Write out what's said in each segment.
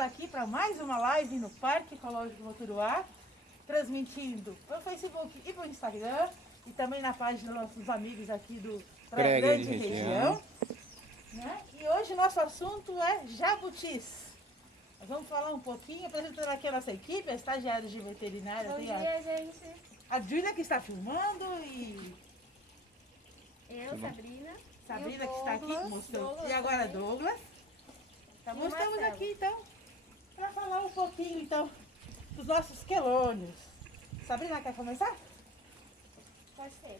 aqui para mais uma live no Parque Ecológico Voturuá, transmitindo pelo Facebook e pelo Instagram e também na página dos nossos amigos aqui do Praia Grande Região. Né? E hoje nosso assunto é jabutis. Nós vamos falar um pouquinho, apresentando aqui a nossa equipe, a estagiária de veterinária. Bom Tem dia, gente. a Júlia que está filmando e Eu, Sabrina. Sabrina E o que está aqui Douglas, mostrando. Douglas E agora também. Douglas. Tá bom? E o Estamos Marcelo. aqui então para falar um pouquinho então dos nossos quelônios. Sabrina, quer começar? Pode ser.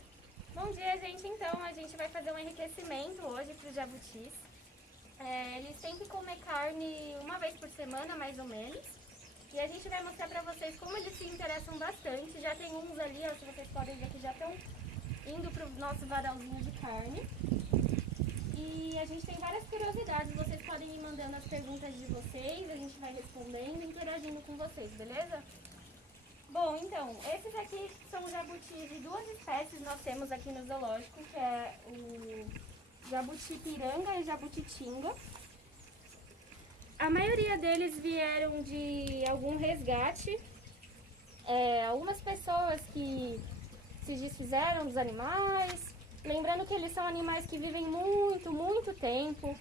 Bom dia, gente. Então, a gente vai fazer um enriquecimento hoje para os jabutis. Eles têm que comer carne uma vez por semana, mais ou menos. E a gente vai mostrar para vocês como eles se interessam bastante. Já tem uns ali, ó, se vocês podem ver que já estão indo para o nosso varalzinho de carne. E a gente tem várias curiosidades. Vocês podem ir mandando as perguntas de vocês, a gente vai respondendo e interagindo com vocês, beleza? Bom, então, esses aqui são os jabutis de duas espécies nós temos aqui no zoológico, que é o jabuti piranga e o jabutitinga. A maioria deles vieram de algum resgate. Algumas pessoas que se desfizeram dos animais. Lembrando que eles são animais que vivem muito, muito tempo.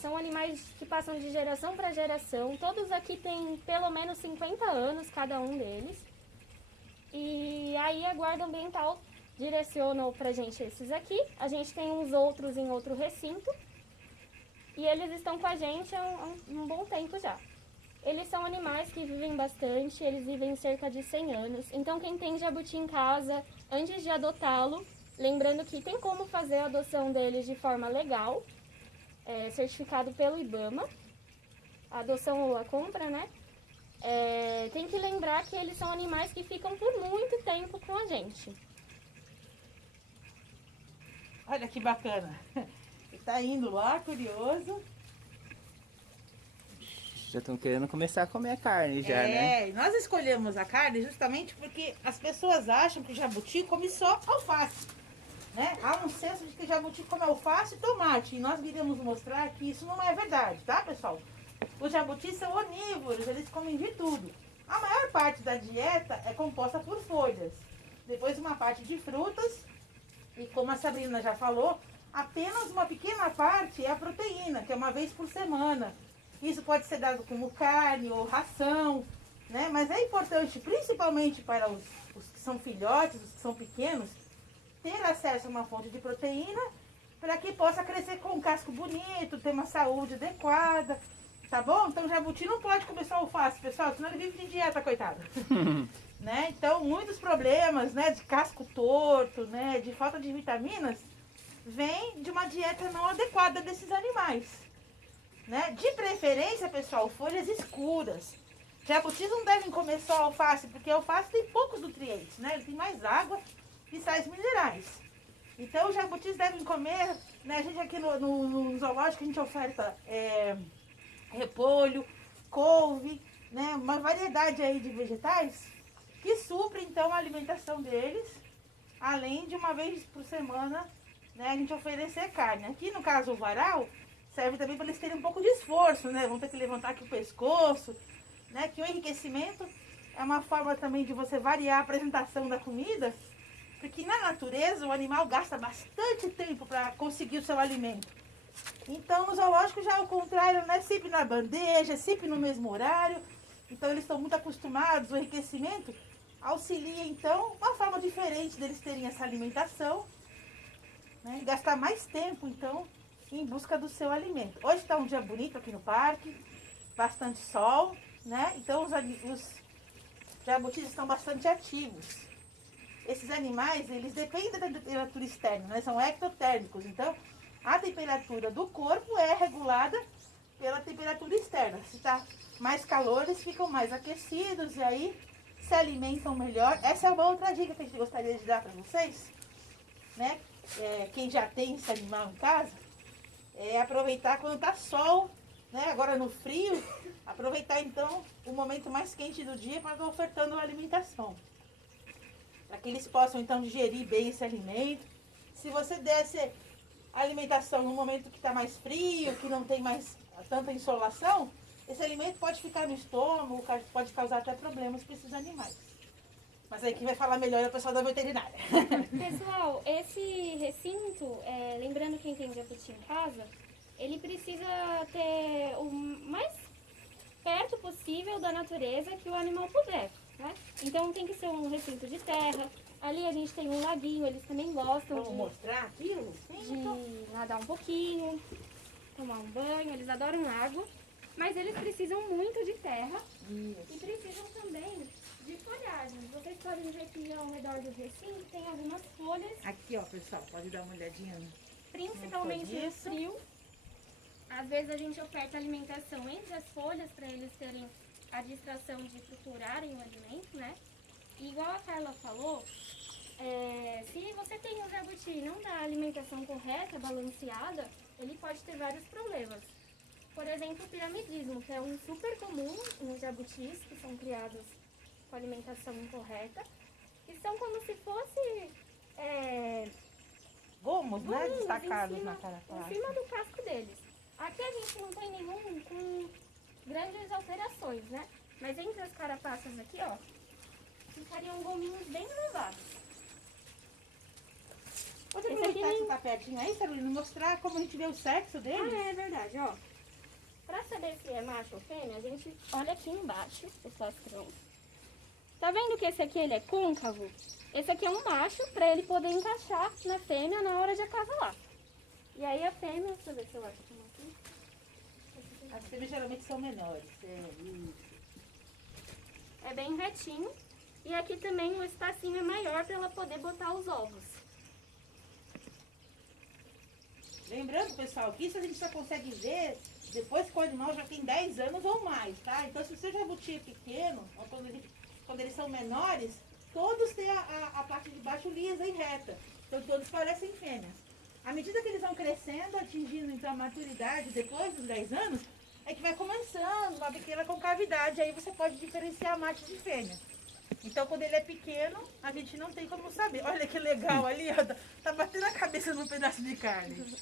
São animais que passam de geração para geração. Todos aqui têm pelo menos 50 anos, cada um deles. E aí a Guarda Ambiental direcionou pra gente esses aqui. A gente tem uns outros em outro recinto. E eles estão com a gente há um bom tempo já. Eles são animais que vivem bastante, eles vivem cerca de 100 anos. Então quem tem jabuti em casa, antes de adotá-lo, lembrando que tem como fazer a adoção deles de forma legal, certificado pelo IBAMA, a adoção ou a compra, né? Tem que lembrar que eles são animais que ficam por muito tempo com a gente. Olha que bacana. Ele tá indo lá, curioso. Já estão querendo começar a comer a carne já, né? E nós escolhemos a carne justamente porque as pessoas acham que o jabuti come só alface. Né? Há um senso de que jabuti come alface e tomate. E nós iremos mostrar que isso não é verdade, tá, pessoal? Os jabutis são onívoros, eles comem de tudo. A maior parte da dieta é composta por folhas. Depois uma parte de frutas. E como a Sabrina já falou, apenas uma pequena parte é a proteína, que é uma vez por semana. Isso pode ser dado como carne ou ração, né? Mas é importante, principalmente para os que são filhotes, os que são pequenos, ter acesso a uma fonte de proteína para que possa crescer com um casco bonito, ter uma saúde adequada, tá bom? Então o jabuti não pode comer só alface, pessoal, senão ele vive de dieta, coitado. Né? Então muitos problemas, né, de casco torto, né, de falta de vitaminas, vem de uma dieta não adequada desses animais. Né? De preferência, pessoal, folhas escuras. Jabutis não devem comer só alface, porque a alface tem poucos nutrientes, né? Ele tem mais água e sais minerais. Então, os jabutis devem comer, né? A gente aqui no zoológico, a gente oferta repolho, couve, né? Uma variedade aí de vegetais que supre, então, a alimentação deles, além de uma vez por semana, né, a gente oferecer carne. Aqui, no caso, o varal, serve também para eles terem um pouco de esforço, né? Vão ter que levantar aqui o pescoço, né? Que o enriquecimento é uma forma também de você variar a apresentação da comida, porque na natureza o animal gasta bastante tempo para conseguir o seu alimento. Então no zoológico já é o contrário, né? Sempre na bandeja, sempre no mesmo horário. Então eles estão muito acostumados, o enriquecimento auxilia então uma forma diferente deles terem essa alimentação, né? E gastar mais tempo então em busca do seu alimento. Hoje está um dia bonito aqui no parque, bastante sol, né? Então os jabutis estão bastante ativos. Esses animais, eles dependem da temperatura externa, né? São ectotérmicos, então a temperatura do corpo é regulada pela temperatura externa. Se está mais calor, eles ficam mais aquecidos e aí se alimentam melhor. Essa é uma outra dica que a gente gostaria de dar para vocês, né? Quem já tem esse animal em casa, aproveitar quando está sol, né? Agora no frio, aproveitar então o momento mais quente do dia para estar ofertando a alimentação. Para que eles possam então digerir bem esse alimento. Se você desse a alimentação no momento que está mais frio, que não tem mais tanta insolação, esse alimento pode ficar no estômago, pode causar até problemas para esses animais. Mas aí quem vai falar melhor é o pessoal da veterinária. Pessoal, esse recinto, lembrando quem tem jabuti em casa, ele precisa ter o mais perto possível da natureza que o animal puder, né? Então tem que ser um recinto de terra. Ali a gente tem um laguinho, eles também gostam Vamos mostrar aqui o recinto. de nadar um pouquinho, tomar um banho, eles adoram água, mas eles precisam muito de terra e precisam também de folhagens. Vocês podem ver que ao redor do recinto tem algumas folhas. Aqui, ó, pessoal, pode dar uma olhadinha. Principalmente no frio. Às vezes a gente oferta alimentação entre as folhas para eles terem a distração de procurarem o alimento, né? E igual a Carla falou, se você tem um jabuti e não dá a alimentação correta, balanceada, ele pode ter vários problemas. Por exemplo, o piramidismo, que é um super comum nos jabutis que são criados com alimentação incorreta, e são como se fosse gomos, né? Destacados em na carapaça. Em cima do casco deles. Aqui a gente não tem nenhum com grandes alterações, né? Mas entre as carapaças aqui, ó, ficariam gominhos bem levados. Pode aproveitar que tá pertinho aí, Carolina, mostrar como a gente vê o sexo deles? É verdade, ó. Pra saber se é macho ou fêmea, a gente olha aqui embaixo, o plastrão. Tá vendo que esse aqui ele é côncavo? Esse aqui é um macho, pra ele poder encaixar na fêmea na hora de acasalar. E aí a fêmea, deixa eu ver se eu acho como aqui. As fêmeas geralmente são menores. É bem retinho. E aqui também o espacinho é maior para ela poder botar os ovos. Lembrando, pessoal, que isso a gente só consegue ver depois que o animal já tem 10 anos ou mais, tá? Então, se o seu jabuti é pequeno, ou quando eles são menores, todos têm a parte de baixo lisa e reta. Então, todos parecem fêmeas. À medida que eles vão crescendo, atingindo então a maturidade, depois dos 10 anos, é que vai começando uma pequena concavidade. Aí você pode diferenciar macho de fêmea. Então, quando ele é pequeno, a gente não tem como saber. Olha que legal ali, ó, tá batendo a cabeça num pedaço de carne.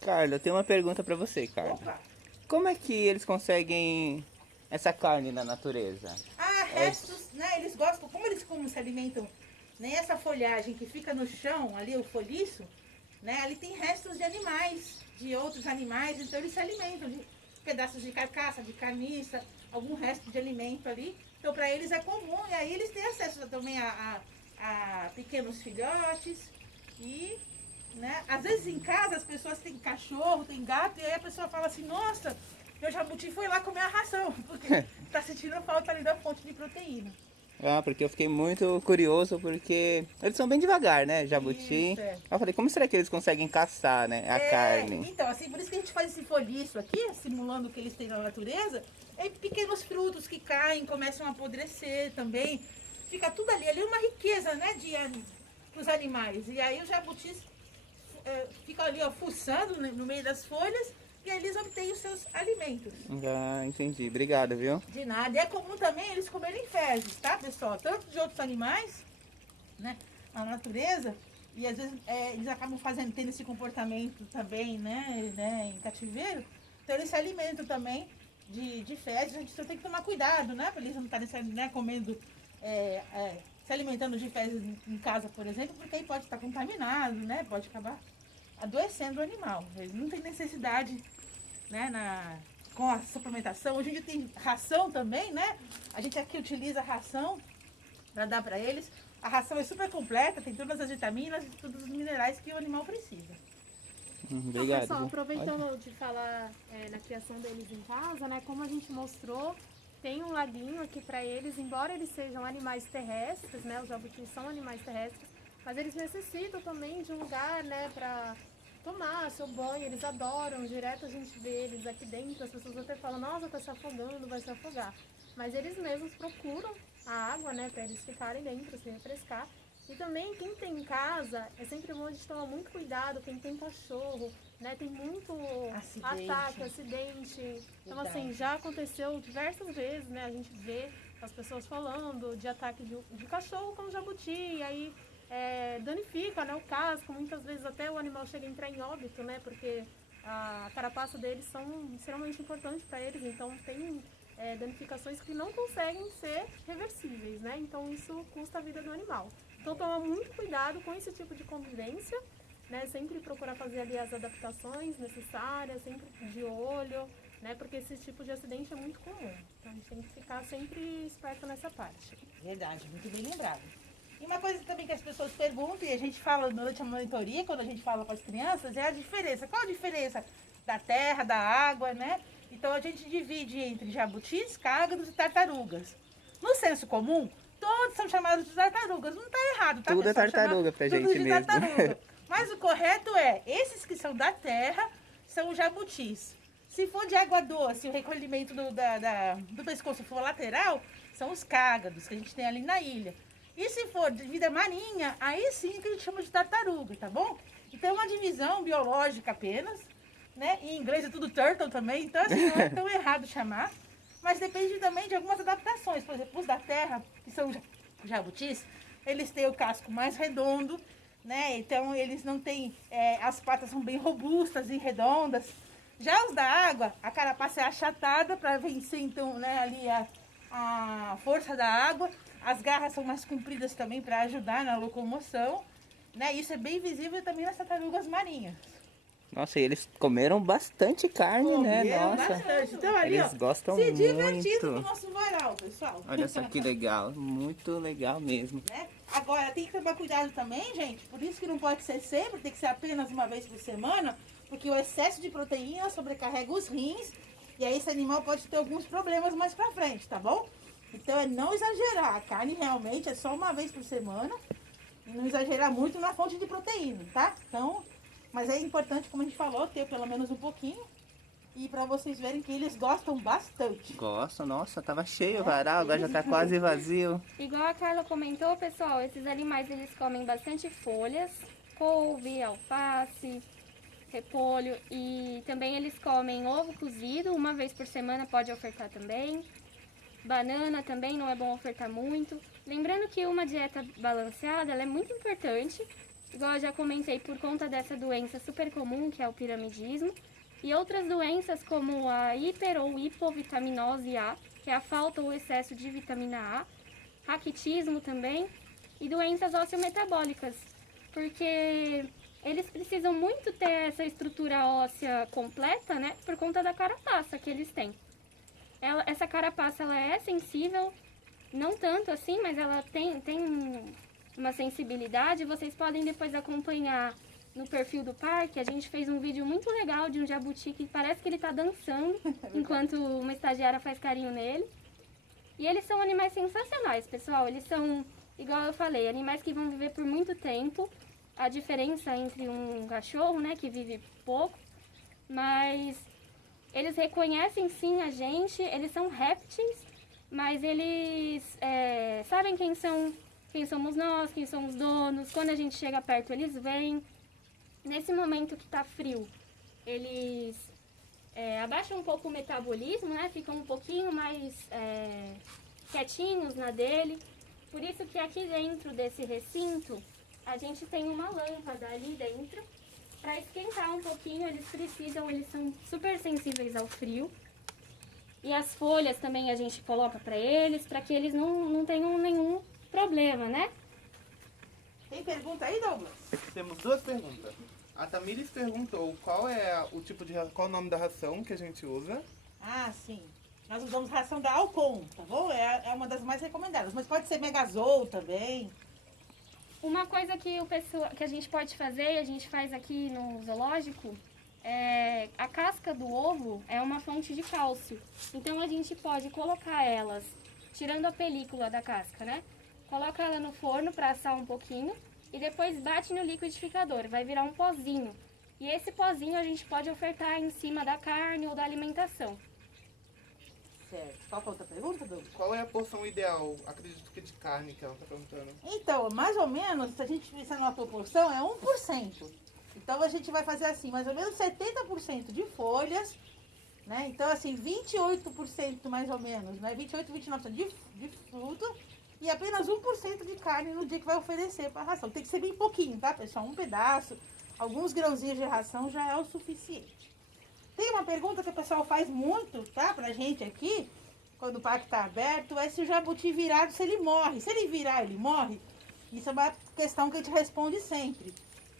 Carla, eu tenho uma pergunta pra você, Carla. Opa! Como é que eles conseguem essa carne na natureza? Ah, restos, né? Eles gostam, como se alimentam, né? Essa folhagem que fica no chão, ali o folhiço, né? Ali tem restos de animais, de outros animais, então eles se alimentam de pedaços de carcaça, de carniça, algum resto de alimento ali. Então para eles é comum, e aí eles têm acesso também a pequenos filhotes e, né? Às vezes em casa as pessoas têm cachorro, têm gato, e aí a pessoa fala assim, nossa, meu jabuti foi lá comer a ração, porque tá sentindo falta ali da fonte de proteína. Ah, porque eu fiquei muito curioso, porque eles são bem devagar, né, jabuti. Isso, é. Eu falei, como será que eles conseguem caçar, né, a carne? Então, assim, por isso que a gente faz esse folhiço aqui, simulando o que eles têm na natureza, é pequenos frutos que caem, começam a apodrecer também. Fica tudo ali, ali é uma riqueza, né, para os animais. E aí os jabutis ficam ali, ó, fuçando no meio das folhas, e aí eles obtêm os seus alimentos. Ah, entendi. Obrigado, viu? De nada. E é comum também eles comerem fezes, tá, pessoal? Tanto de outros animais, né, na natureza, e às vezes eles acabam tendo esse comportamento também, né, em cativeiro. Então eles se alimentam também de fezes. A gente só tem que tomar cuidado, né, para eles não estarem comendo, se alimentando de fezes em casa, por exemplo, porque aí pode estar contaminado, né, pode acabar adoecendo o animal. Eles não têm necessidade, né, com a suplementação. Hoje em dia tem ração também, né? A gente aqui utiliza ração para dar para eles. A ração é super completa, tem todas as vitaminas e todos os minerais que o animal precisa. Obrigado. Então, pessoal, viu? aproveitando de falar na criação deles em casa, né? Como a gente mostrou, tem um laguinho aqui para eles, embora eles sejam animais terrestres, né? Os jabutis são animais terrestres, mas eles necessitam também de um lugar, né, para tomar seu banho. Eles adoram, direto a gente vê eles aqui dentro, as pessoas até falam, nossa, tá se afogando, vai se afogar. Mas eles mesmos procuram a água, né, para eles ficarem dentro, se refrescar. E também quem tem em casa, é sempre bom a gente tomar muito cuidado, quem tem cachorro, né, tem muito ataque, acidente. Então assim, já aconteceu diversas vezes, né, a gente vê as pessoas falando de ataque de cachorro com jabuti, e aí danifica, né, o casco, muitas vezes até o animal chega a entrar em óbito, né, porque a carapaça deles são extremamente importantes para eles, então tem danificações que não conseguem ser reversíveis, né? Então isso custa a vida do animal. Então toma muito cuidado com esse tipo de convivência, né? Sempre procurar fazer ali as adaptações necessárias, sempre de olho, né? Porque esse tipo de acidente é muito comum. Então a gente tem que ficar sempre esperto nessa parte. Verdade, muito bem lembrado. E uma coisa também que as pessoas perguntam, e a gente fala durante a monitoria, quando a gente fala com as crianças, é a diferença. Qual a diferença da terra, da água, né? Então a gente divide entre jabutis, cágados e tartarugas. No senso comum, todos são chamados de tartarugas. Não está errado, tá? Tudo é pessoal? tartaruga pra Tudo gente de mesmo. tartaruga. Mas o correto é, esses que são da terra são os jabutis. Se for de água doce, o recolhimento do pescoço for lateral, são os cágados que a gente tem ali na ilha. E se for de vida marinha, aí sim que a gente chama de tartaruga, tá bom? Então é uma divisão biológica apenas, né? Em inglês é tudo turtle também, então assim, não é tão errado chamar. Mas depende também de algumas adaptações. Por exemplo, os da terra, que são os jabutis, eles têm o casco mais redondo, né? Então eles não têm, as patas são bem robustas e redondas. Já os da água, a carapaça é achatada para vencer então, né, ali a força da água. As garras são mais compridas também para ajudar na locomoção, né? Isso é bem visível também nas tartarugas marinhas. Nossa, e eles comeram bastante carne, né? Comeram Nossa. bastante. Então ali, Eles ó, gostam se divertindo no muito. nosso varal, pessoal. Olha só que legal, muito legal mesmo. Né? Agora, tem que tomar cuidado também, gente. Por isso que não pode ser sempre, tem que ser apenas uma vez por semana, porque o excesso de proteína sobrecarrega os rins e aí esse animal pode ter alguns problemas mais pra frente, tá bom? Então é não exagerar. A carne realmente é só uma vez por semana e não exagerar muito na fonte de proteína, tá? Então, mas é importante, como a gente falou, ter pelo menos um pouquinho e pra vocês verem que eles gostam bastante. Gosta, nossa, tava cheio o varal, agora já tá quase vazio. Igual a Carla comentou, pessoal, esses animais eles comem bastante folhas, couve, alface, repolho e também eles comem ovo cozido, uma vez por semana pode ofertar também. Banana também não é bom ofertar muito. Lembrando que uma dieta balanceada ela é muito importante, igual eu já comentei, por conta dessa doença super comum que é o piramidismo. E outras doenças como a hiper ou hipovitaminose A, que é a falta ou excesso de vitamina A, raquitismo também, e doenças ósseo-metabólicas, porque eles precisam muito ter essa estrutura óssea completa, né, por conta da carapaça que eles têm. Essa carapaça ela é sensível, não tanto assim, mas ela tem uma sensibilidade. Vocês podem depois acompanhar no perfil do parque. A gente fez um vídeo muito legal de um jabuti que parece que ele está dançando enquanto uma estagiária faz carinho nele. E eles são animais sensacionais, pessoal. Eles são, igual eu falei, animais que vão viver por muito tempo. A diferença entre um cachorro, né, que vive pouco, mas eles reconhecem sim a gente, eles são répteis, mas eles sabem quem somos nós, quem são os donos. Quando a gente chega perto, eles vêm. Nesse momento que tá frio, eles abaixam um pouco o metabolismo, né? Ficam um pouquinho mais quietinhos na dele. Por isso que aqui dentro desse recinto, a gente tem uma lâmpada ali dentro. Para esquentar um pouquinho, eles são super sensíveis ao frio. E as folhas também a gente coloca para eles, para que eles não tenham nenhum problema, né? Tem pergunta aí, Douglas? Temos duas perguntas. A Tamires perguntou qual o nome da ração que a gente usa. Ah, sim. Nós usamos ração da Alcon, tá bom? É uma das mais recomendadas. Mas pode ser Megazol também. Uma coisa que a gente pode fazer, a gente faz aqui no zoológico, a casca do ovo é uma fonte de cálcio. Então a gente pode colocar elas, tirando a película da casca, né? Coloca ela no forno para assar um pouquinho e depois bate no liquidificador, vai virar um pozinho. E esse pozinho a gente pode ofertar em cima da carne ou da alimentação. Certo. Qual foi a outra pergunta, Douglas? Qual é a porção ideal, acredito que de carne que ela está perguntando? Então, mais ou menos, se a gente pensar numa proporção, é 1%. Então a gente vai fazer assim, mais ou menos 70% de folhas, né? Então assim, 28% mais ou menos, né? 28, 29% de fruto e apenas 1% de carne no dia que vai oferecer para a ração. Tem que ser bem pouquinho, tá, pessoal? Um pedaço, alguns grãozinhos de ração já é o suficiente. Tem uma pergunta que o pessoal faz muito, tá? Pra gente aqui, quando o parque tá aberto, é se o jabuti virado, se ele morre. Se ele virar, ele morre? Isso é uma questão que a gente responde sempre.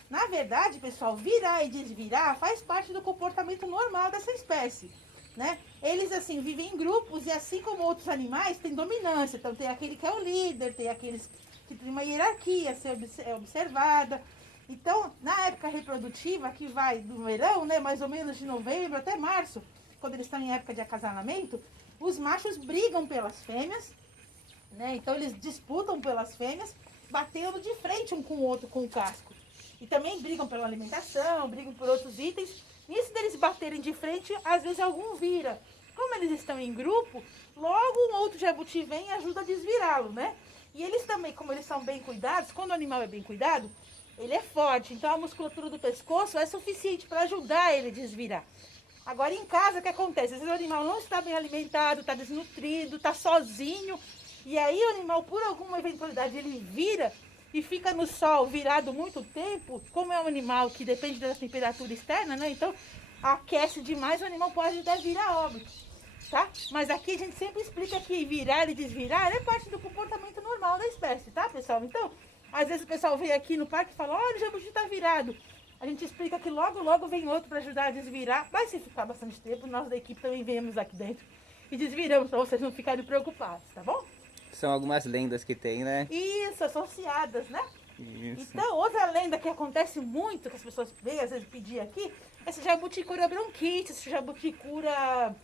Na verdade, pessoal, virar e desvirar faz parte do comportamento normal dessa espécie, né? Eles, assim, vivem em grupos e, assim como outros animais, têm dominância. Então, tem aquele que é o líder, tem aqueles que tem uma hierarquia a ser observada. Então, na época reprodutiva, que vai do verão, né, mais ou menos de novembro até março, quando eles estão em época de acasalamento, os machos brigam pelas fêmeas, né? Então, eles disputam pelas fêmeas, batendo de frente um com o outro com o casco. E também brigam pela alimentação, brigam por outros itens. Nisso deles baterem de frente, às vezes algum vira. Como eles estão em grupo, logo um outro jabuti vem e ajuda a desvirá-lo, né? E eles também, como eles são bem cuidados, quando o animal é bem cuidado, ele é forte. Então a musculatura do pescoço é suficiente para ajudar ele a desvirar. Agora em casa, o que acontece? Às vezes o animal não está bem alimentado, está desnutrido, está sozinho. E aí o animal, por alguma eventualidade, ele vira e fica no sol virado muito tempo. Como é um animal que depende da temperatura externa, né? Então aquece demais, o animal pode até vir a óbito, tá? Mas aqui a gente sempre explica que virar e desvirar é parte do comportamento normal da espécie, tá, pessoal? Então, às vezes o pessoal vem aqui no parque e fala, olha, o jabuti tá virado. A gente explica que logo, logo vem outro para ajudar a desvirar. Vai se ficar bastante tempo, nós da equipe também viemos aqui dentro e desviramos, para vocês não ficarem preocupados, tá bom? São algumas lendas que tem, né? Isso, associadas, né? Isso. Então, outra lenda que acontece muito, que as pessoas vêm às vezes pedir aqui, é se jabuti cura bronquite, se jabuti cura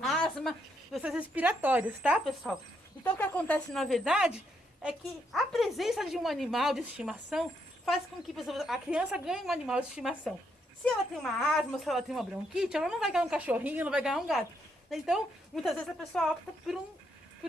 asma, doenças respiratórias, tá, pessoal? Então, o que acontece na verdade é que a presença de um animal de estimação faz com que a criança ganhe um animal de estimação. Se ela tem uma asma, se ela tem uma bronquite, ela não vai ganhar um cachorrinho, não vai ganhar um gato. Então, muitas vezes a pessoa opta por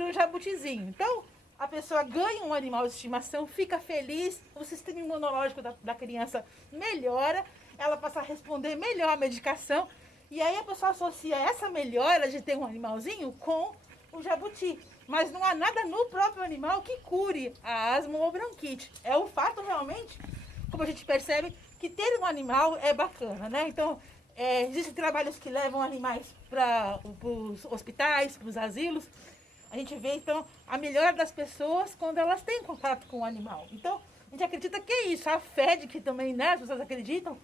um jabutizinho. Então, a pessoa ganha um animal de estimação, fica feliz, o sistema imunológico da criança melhora, ela passa a responder melhor à medicação, e aí a pessoa associa essa melhora de ter um animalzinho com o jabuti. Mas não há nada no próprio animal que cure a asma ou a bronquite. É o fato realmente, como a gente percebe, que ter um animal é bacana, né? Então, existem trabalhos que levam animais para os hospitais, para os asilos. A gente vê, então, a melhora das pessoas quando elas têm contato com o animal. Então, a gente acredita que é isso. A fé de que também, né, as pessoas acreditam,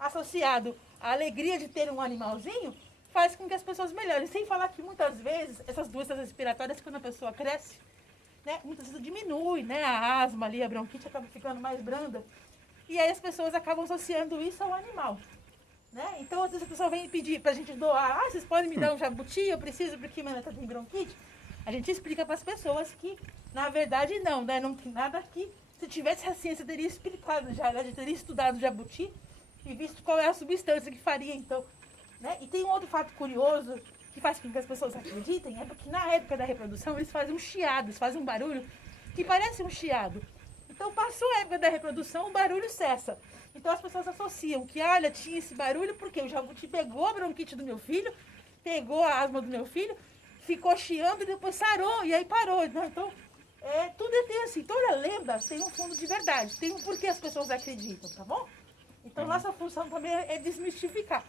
associado à alegria de ter um animalzinho, faz com que as pessoas melhorem. Sem falar que, muitas vezes, essas doenças respiratórias, quando a pessoa cresce, né, muitas vezes diminui, né, a asma ali, a bronquite acaba ficando mais branda. E aí as pessoas acabam associando isso ao animal. Né? Então, às vezes a pessoa vem pedir pra gente doar, vocês podem me dar um jabuti, eu preciso porque minha neta tem bronquite. A gente explica para as pessoas que, na verdade, não, né? Não tem nada aqui. Se tivesse a ciência, teria explicado já, né? Teria estudado o jabuti e visto qual é a substância que faria, então. Né? E tem um outro fato curioso que faz com que as pessoas acreditem, é porque na época da reprodução eles fazem um chiado, eles fazem um barulho que parece um chiado. Então, passou a época da reprodução, o barulho cessa. Então, as pessoas associam que, olha, tinha esse barulho porque o jabuti pegou a bronquite do meu filho, pegou a asma do meu filho, ficou chiando e depois sarou, e aí parou. Né? Então, tudo tem assim, toda lenda tem um fundo de verdade, tem um porquê as pessoas acreditam, tá bom? Então, nossa função também é desmistificar.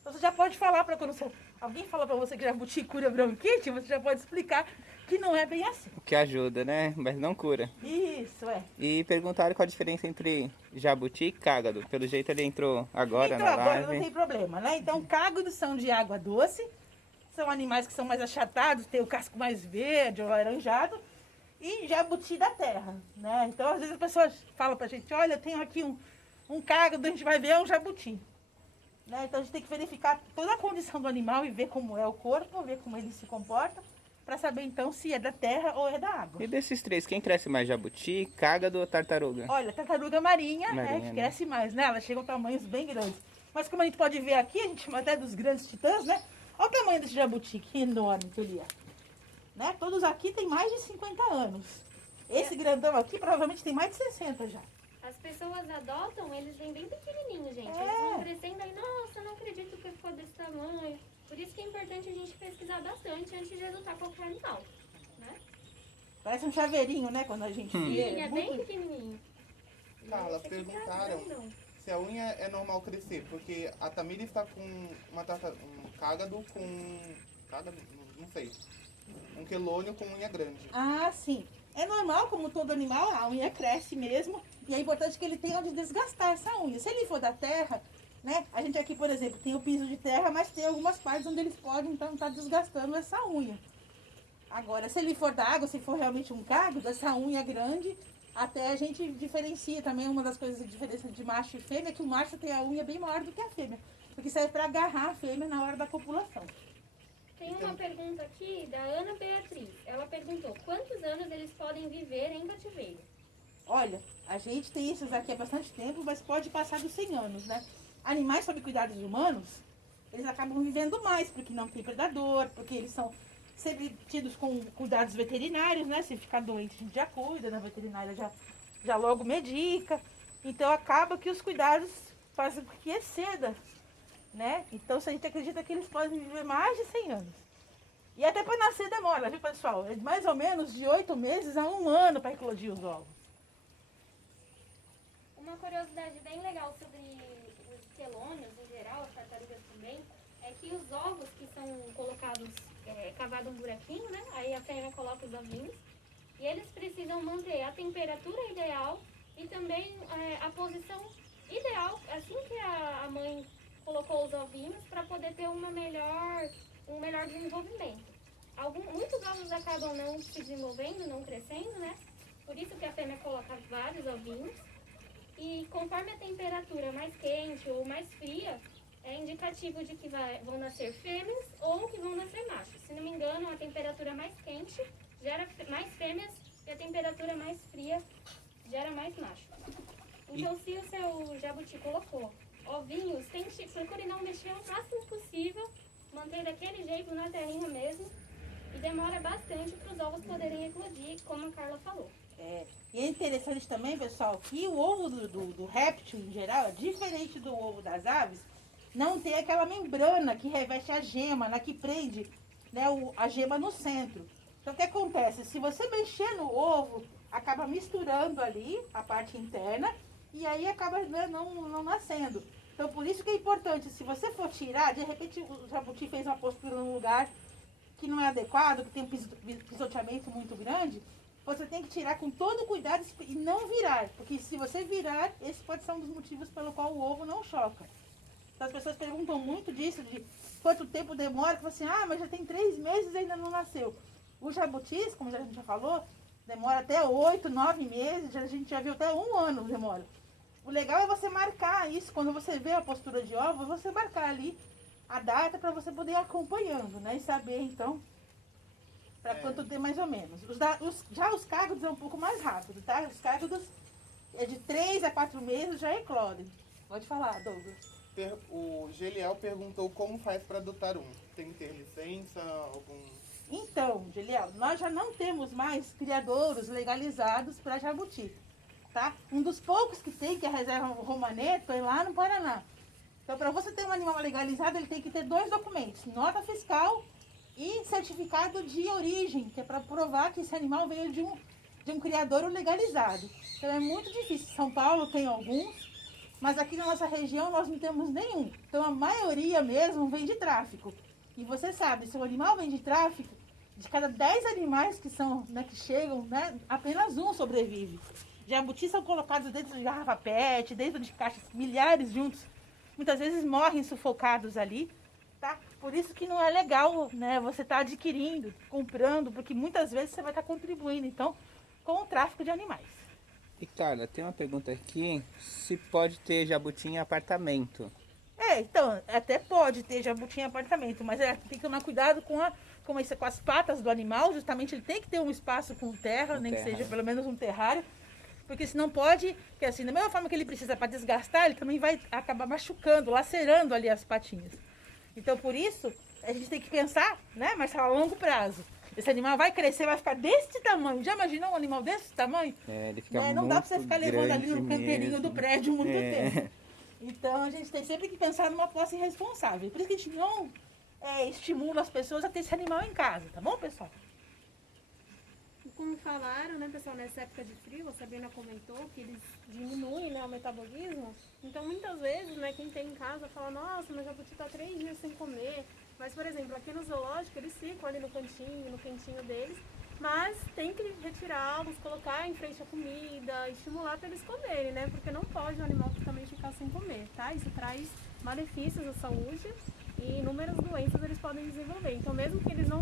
Então, você já pode falar para quando alguém fala para você que jabuti cura bronquite, você já pode explicar que não é bem assim. O que ajuda, né? Mas não cura. Isso, E perguntaram qual a diferença entre jabuti e cágado. Pelo jeito ele entrou agora na agora live. não tem problema, né? Então, cágados são de água doce, são animais que são mais achatados, tem o casco mais verde ou alaranjado, e jabuti da terra, né? Então, às vezes as pessoas falam pra gente, olha, eu tenho aqui um cágado, a gente vai ver, é um jabuti. Né? Então, a gente tem que verificar toda a condição do animal e ver como é o corpo, ver como ele se comporta, para saber, então, se é da terra ou é da água. E desses três, quem cresce mais, jabuti, cágado ou tartaruga? Olha, tartaruga marinha, Marinha, que né? cresce mais, né? Ela chega a tamanhos bem grandes. Mas como a gente pode ver aqui, a gente chama até dos grandes titãs, né? Olha o tamanho desse jabuti, que enorme que ele é. Né? Todos aqui têm mais de 50 anos. Esse grandão aqui provavelmente tem mais de 60 já. As pessoas adotam, eles vêm bem pequenininhos, gente. É. Eles vão crescendo aí, nossa, não acredito que ficou desse tamanho. Por isso que é importante a gente pesquisar bastante antes de adotar qualquer animal, né? Parece um chaveirinho, né? Quando a gente vê. Sim, é bem muito... pequenininho. Carla, Esse aqui tá perguntaram grandão. se a unha é normal crescer, porque a Tamires está com um cágado com... Cágado? Não sei. Um quelônio com unha grande. Ah, sim. É normal, como todo animal, a unha cresce mesmo. E é importante que ele tenha onde desgastar essa unha. Se ele for da terra, né? A gente aqui, por exemplo, tem o piso de terra, mas tem algumas partes onde eles podem, então, estar desgastando essa unha. Agora, se ele for da água, se for realmente um cágado, essa unha grande, até a gente diferencia também. Uma das coisas, a diferença de macho e fêmea, é que o macho tem a unha bem maior do que a fêmea. Porque serve para agarrar a fêmea na hora da copulação. Tem uma pergunta aqui da Ana Beatriz. Ela perguntou, quantos anos eles podem viver em cativeiro? Olha, a gente tem esses aqui há bastante tempo, mas pode passar dos 100 anos, né? Animais sob cuidados humanos, eles acabam vivendo mais, porque não tem predador, porque eles são sempre tidos com cuidados veterinários, né? Se ficar doente, a gente já cuida, na veterinária já logo medica. Então acaba que os cuidados fazem com que exceda, né? Então a gente acredita que eles podem viver mais de 100 anos. E até para nascer demora, viu, pessoal? É mais ou menos de 8 meses a 1 ano para eclodir os ovos. Uma curiosidade bem legal sobre os quelônios, em geral, as tartarugas também, é que os ovos que são colocados, cavado um buraquinho, né? Aí a fêmea coloca os ovinhos. E eles precisam manter a temperatura ideal e também a posição ideal, assim que a mãe colocou os ovinhos, para poder ter um melhor desenvolvimento. Muitos ovos acabam não se desenvolvendo, não crescendo, né? Por isso que a fêmea coloca vários ovinhos. E conforme a temperatura mais quente ou mais fria, é indicativo de que vão nascer fêmeas ou que vão nascer machos. Se não me engano, a temperatura mais quente gera mais fêmeas e a temperatura mais fria gera mais machos. Então, se o seu jabuti colocou ovinhos, procure não mexer o máximo possível, manter daquele jeito na terrinha mesmo, e demora bastante para os ovos poderem eclodir, como a Carla falou. E é interessante também, pessoal, que o ovo do réptil, em geral, é diferente do ovo das aves, não tem aquela membrana que reveste a gema, né, que prende, né, a gema no centro. Então, o que acontece? Se você mexer no ovo, acaba misturando ali a parte interna e aí acaba, né, não nascendo. Então, por isso que é importante, se você for tirar, de repente o jabuti fez uma postura num lugar que não é adequado, que tem um pisoteamento muito grande, você tem que tirar com todo cuidado e não virar, porque se você virar, esse pode ser um dos motivos pelo qual o ovo não choca. Então as pessoas perguntam muito disso, de quanto tempo demora, que você, mas já tem 3 meses e ainda não nasceu. Os jabutis, como a gente já falou, demora até 8, 9 meses, a gente já viu até 1 ano demora. O legal é você marcar isso, quando você vê a postura de ovo, você marcar ali a data para você poder ir acompanhando, né? E saber, então, para quanto tempo mais ou menos. Já os cágados é um pouco mais rápido, tá? Os cágados é de 3 a 4 meses já eclodem. Pode falar, Douglas. O Geliel perguntou como faz para adotar um. Tem que ter licença, algum... Então, Geliel, nós já não temos mais criadouros legalizados para jabuti, tá? Um dos poucos que tem, que é a reserva Romaneto, é lá no Paraná. Então, para você ter um animal legalizado, ele tem que ter 2 documentos, nota fiscal e certificado de origem, que é para provar que esse animal veio de um criadouro legalizado. Então, é muito difícil. São Paulo tem alguns, mas aqui na nossa região nós não temos nenhum. Então, a maioria mesmo vem de tráfico. E você sabe, se o animal vem de tráfico, de cada 10 animais que são, né, que chegam, né, apenas um sobrevive. Jabutis são colocados dentro de garrafa PET, dentro de caixas, milhares juntos. Muitas vezes morrem sufocados ali, tá? Por isso que não é legal, né, você estar adquirindo, comprando, porque muitas vezes você vai estar contribuindo, então, com o tráfico de animais. E Carla, tem uma pergunta aqui, se pode ter jabuti em apartamento. Então, até pode ter jabuti em apartamento, mas tem que tomar cuidado com as patas do animal, justamente ele tem que ter um espaço com terra, nem que seja pelo menos um terrário, porque senão pode, que assim, da mesma forma que ele precisa para desgastar, ele também vai acabar machucando, lacerando ali as patinhas. Então, por isso, a gente tem que pensar, né, mas a longo prazo. Esse animal vai crescer, vai ficar desse tamanho. Já imaginou um animal desse tamanho? Ele fica né? Não dá para você ficar levando ali no canteirinho do prédio muito tempo. Então, a gente tem sempre que pensar numa posse responsável. Por isso que a gente não estimula as pessoas a ter esse animal em casa, tá bom, pessoal? E como falaram, né, pessoal, nessa época de frio, a Sabrina comentou que eles diminuem, né, o metabolismo. Então, muitas vezes, né, quem tem em casa fala, nossa, meu jabuti tá 3 dias sem comer. Mas, por exemplo, aqui no zoológico, eles ficam ali no cantinho, no quentinho deles. Mas tem que retirá-los, colocar em frente à comida, estimular para eles comerem, né? Porque não pode o animal também ficar sem comer, tá? Isso traz malefícios à saúde e inúmeras doenças eles podem desenvolver. Então, mesmo que eles não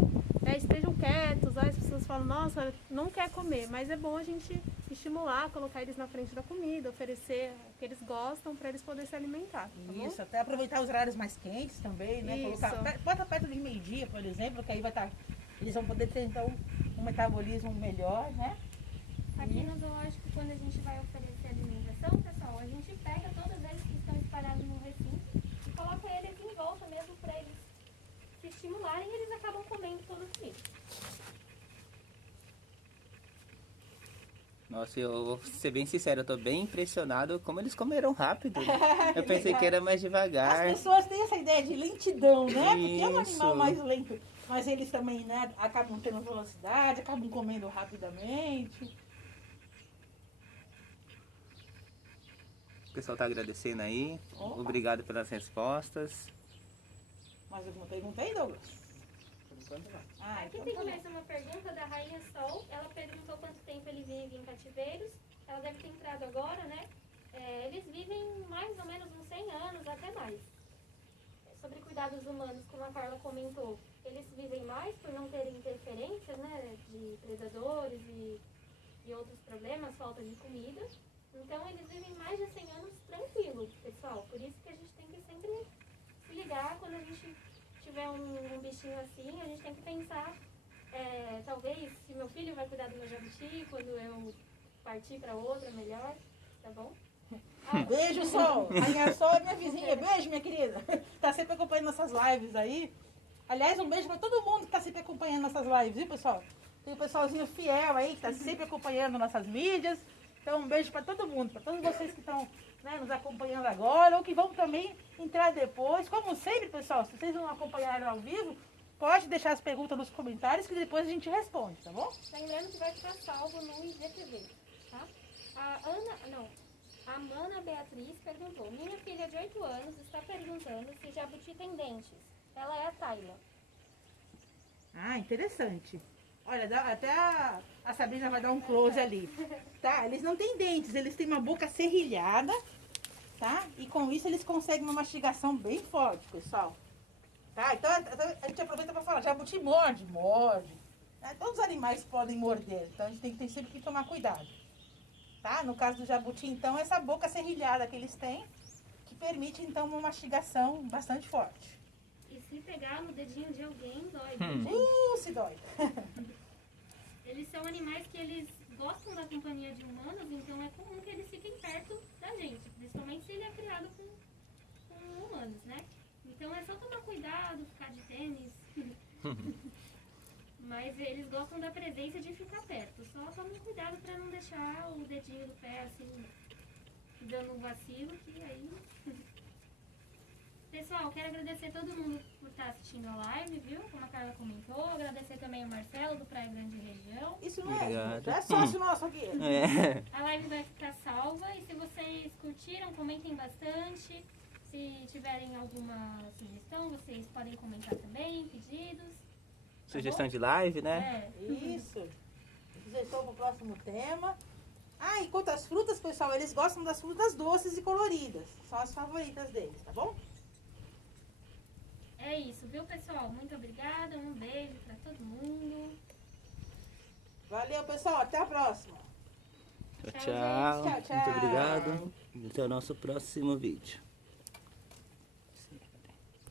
estejam quietos, as pessoas falam, nossa, não quer comer, mas é bom a gente estimular, colocar eles na frente da comida, oferecer o que eles gostam para eles poderem se alimentar, tá bom? Isso, até aproveitar os horários mais quentes também, né? Isso. Bota perto de meio-dia, por exemplo, que aí vai estar. Eles vão poder ter então um metabolismo melhor, né? Aqui no zoológico, quando a gente vai oferecer alimentação, pessoal, a gente pega todos eles que estão espalhados no recinto e coloca eles em volta mesmo para eles se estimularem e eles acabam comendo todo o comida. Nossa, eu vou ser bem sincero, eu tô bem impressionado como eles comeram rápido. Eu pensei que era mais devagar. As pessoas têm essa ideia de lentidão, né? Porque é um animal Isso. mais lento. Mas eles também, né, acabam tendo velocidade, acabam comendo rapidamente. O pessoal tá agradecendo aí. Opa. Obrigado pelas respostas. Mais alguma pergunta aí, Douglas? Por enquanto não. Ah, Aqui então tem tá bom. mais uma pergunta da Rainha Sol. Ela perguntou quanto tempo ele vive em cativeiros. Ela deve ter entrado agora, né? Eles vivem mais ou menos uns 100 anos, até mais. Sobre cuidados humanos, como a Carla comentou, eles vivem mais por não terem interferências, né? De predadores e outros problemas, falta de comida. Então, eles vivem mais de 100 anos tranquilo, pessoal. Por isso que a gente tem que sempre se ligar quando a gente tiver um bichinho assim, a gente tem que pensar, talvez, se meu filho vai cuidar do meu jabuti, quando eu partir para outra, melhor, tá bom? Beijo, Sol. A minha Sol é minha vizinha. Beijo, minha querida. Tá sempre acompanhando nossas lives aí. Aliás, um beijo pra todo mundo que tá sempre acompanhando nossas lives, viu, pessoal? Tem um pessoalzinho fiel aí que tá sempre acompanhando nossas mídias. Então, um beijo pra todo mundo, pra todos vocês que estão, né, nos acompanhando agora ou que vão também entrar depois. Como sempre, pessoal, se vocês não acompanharem ao vivo, pode deixar as perguntas nos comentários que depois a gente responde, tá bom? Lembrando que vai ficar salvo no IGTV, tá? A Mana Beatriz perguntou, minha filha de 8 anos está perguntando se jabuti tem dentes. Ela é a Tayla. Ah, interessante. Olha, até a Sabrina vai dar um close ali. Tá? Eles não têm dentes, eles têm uma boca serrilhada, tá? E com isso eles conseguem uma mastigação bem forte, pessoal. Tá? Então a gente aproveita para falar, jabuti morde. Né? Todos os animais podem morder, então a gente tem que sempre que tomar cuidado. Tá? No caso do jabuti, então, essa boca serrilhada que eles têm, que permite, então, uma mastigação bastante forte. E se pegar no dedinho de alguém, dói. Se dói. Eles são animais que eles gostam da companhia de humanos, então é comum que eles fiquem perto da gente, principalmente se ele é criado com humanos, né? Então é só tomar cuidado, ficar de tênis. Mas eles gostam da presença de ficar perto. Só tomem cuidado para não deixar o dedinho do pé assim, dando um vacilo, que aí... Pessoal, quero agradecer a todo mundo por estar assistindo a live, viu? Como a Carla comentou. Agradecer também o Marcelo, do Praia Grande Região. Isso não é, Obrigado. já é sócio nosso aqui. É. A live vai ficar salva e se vocês curtiram, comentem bastante. Se tiverem alguma sugestão, vocês podem comentar também, pedidos. Sugestão de live, né? Isso. Sugestão para o próximo tema. Ah, e quanto às frutas, pessoal, eles gostam das frutas doces e coloridas. São as favoritas deles, tá bom? É isso, viu, pessoal? Muito obrigada. Um beijo para todo mundo. Valeu, pessoal. Até a próxima. Tchau, tchau. Tchau, tchau. Muito obrigado. Até o nosso próximo vídeo.